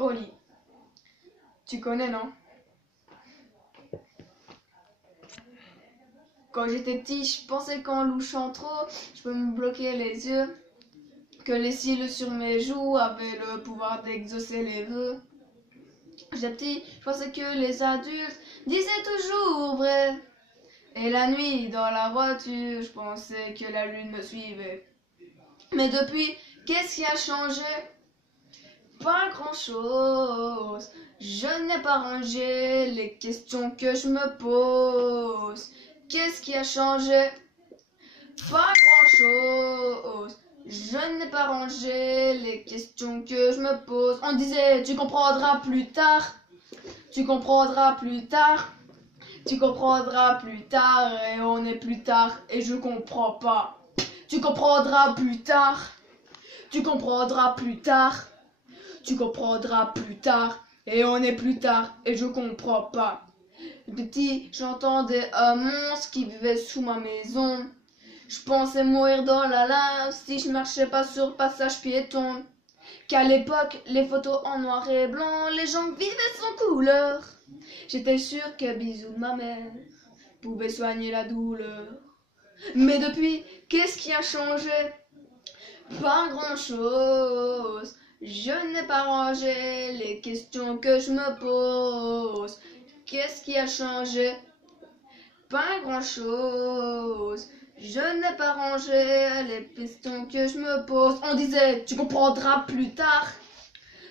Oli. Tu connais, non? Quand j'étais petit, je pensais qu'en louchant trop, je peux me bloquer les yeux. Que les cils sur mes joues avaient le pouvoir d'exaucer les vœux. J'étais petit, je pensais que les adultes disaient toujours vrai. Et la nuit, dans la voiture, je pensais que la lune me suivait. Mais depuis, qu'est-ce qui a changé? Pas grand-chose. Je n'ai pas rangé les questions que je me pose. Qu'est-ce qui a changé? Pas grand-chose. Je n'ai pas rangé les questions que je me pose. On disait, tu comprendras plus tard. Tu comprendras plus tard. Tu comprendras plus tard. Et on est plus tard. Et je comprends pas. Tu comprendras plus tard. Tu comprendras plus tard. Tu comprendras plus tard. Et on est plus tard. Et je comprends pas. De petit, j'entendais un monstre qui vivait sous ma maison. Je pensais mourir dans la lave si je marchais pas sur le passage piéton. Qu'à l'époque, les photos en noir et blanc, les gens vivaient sans couleur. J'étais sûre que bisous de ma mère pouvaient soigner la douleur. Mais depuis, qu'est-ce qui a changé? Pas grand-chose. Je n'ai pas rangé les questions que je me pose. Qu'est-ce qui a changé? Pas grand-chose. Je n'ai pas rangé les questions que je me pose. On disait, tu comprendras plus tard.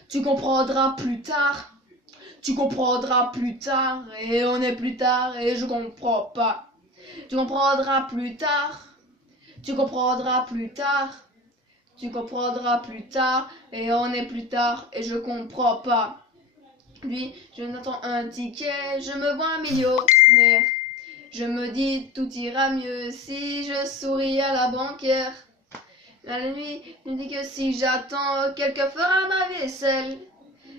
Tu comprendras plus tard. Tu comprendras plus tard. Et on est plus tard et je comprends pas. Tu comprendras plus tard. Tu comprendras plus tard. Tu comprendras plus tard. Et on est plus tard et je comprends pas. Lui, je n'attends un ticket. Je me vois millionnaire. Je me dis tout ira mieux si je souris à la banquière. La nuit me dit que si j'attends, quelqu'un fera ma vaisselle.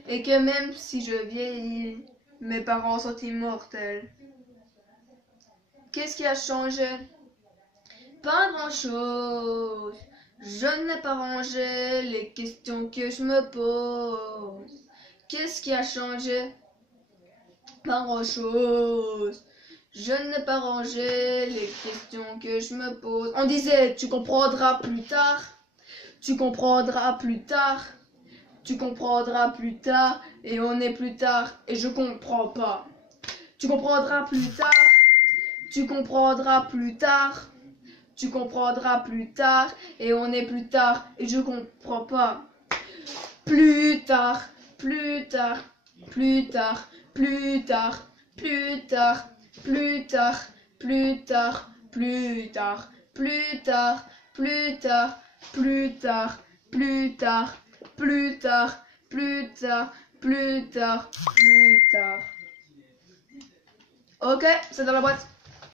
Et que même si je vieillis, mes parents sont immortels. Qu'est-ce qui a changé? Pas grand-chose. Je n'ai pas rangé les questions que je me pose. Qu'est-ce qui a changé? Pas grand-chose. Je n'ai pas rangé les questions que je me pose. On disait, tu comprendras plus tard. Tu comprendras plus tard. Tu comprendras plus tard. Et on est plus tard. Et je comprends pas. Tu comprendras plus tard. Tu comprendras plus tard. Tu comprendras plus tard. Et on est plus tard. Et je comprends pas. Plus tard. Plus tard. Plus tard. Plus tard. Plus tard. Plus tard, plus tard, plus tard, plus tard, plus tard, plus tard, plus tard, plus tard, plus tard, plus tard, plus tard. Ok, c'est dans la boîte.